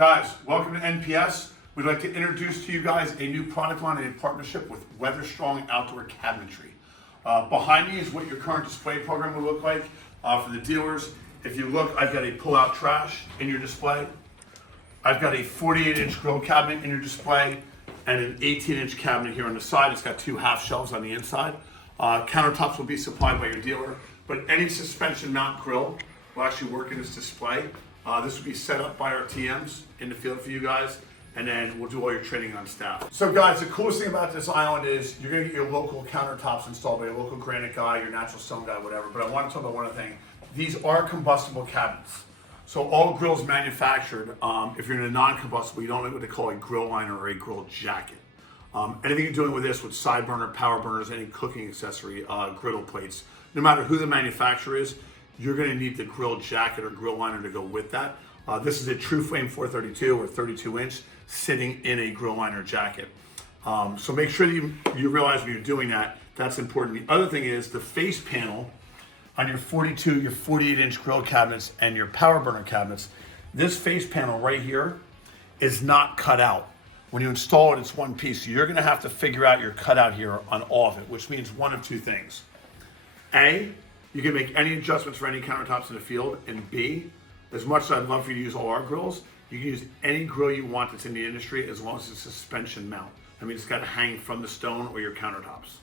Guys, welcome to NPS. We'd like to introduce to you guys a new product line in partnership with Weatherstrong Outdoor Cabinetry. Behind me is what your current display program will look like for the dealers. If you look, I've got a pull-out trash in your display. I've got a 48-inch grill cabinet in your display and an 18-inch cabinet here on the side. It's got two half shelves on the inside. Countertops will be supplied by your dealer, but any suspension mount grill will actually work in this display. This will be set up by our TMs in the field for you guys, and then we'll do all your training on staff. So guys, the coolest thing about this island is you're gonna get your local countertops installed by your local granite guy, your natural stone guy, whatever. But I want to talk about one other thing. These are combustible cabinets. So all grills manufactured, if you're in a non-combustible, you don't know what they call a grill liner or a grill jacket. Anything you're doing with this, with side burner, power burners, any cooking accessory, griddle plates, no matter who the manufacturer is, you're gonna need the grill jacket or grill liner to go with that. This is a True Flame 432 or 32 inch sitting in a grill liner jacket. So make sure that you realize when you're doing that, that's important. The other thing is the face panel on your 42, your 48 inch grill cabinets and your power burner cabinets, this face panel right here is not cut out. When you install it, it's one piece. So you're gonna have to figure out your cutout here on all of it, which means one of two things. A, you can make any adjustments for any countertops in the field, and B, as much as I'd love for you to use all our grills, you can use any grill you want that's in the industry as long as it's a suspension mount. I mean, it's got to hang from the stone or your countertops.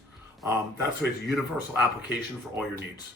That's why it's a universal application for all your needs.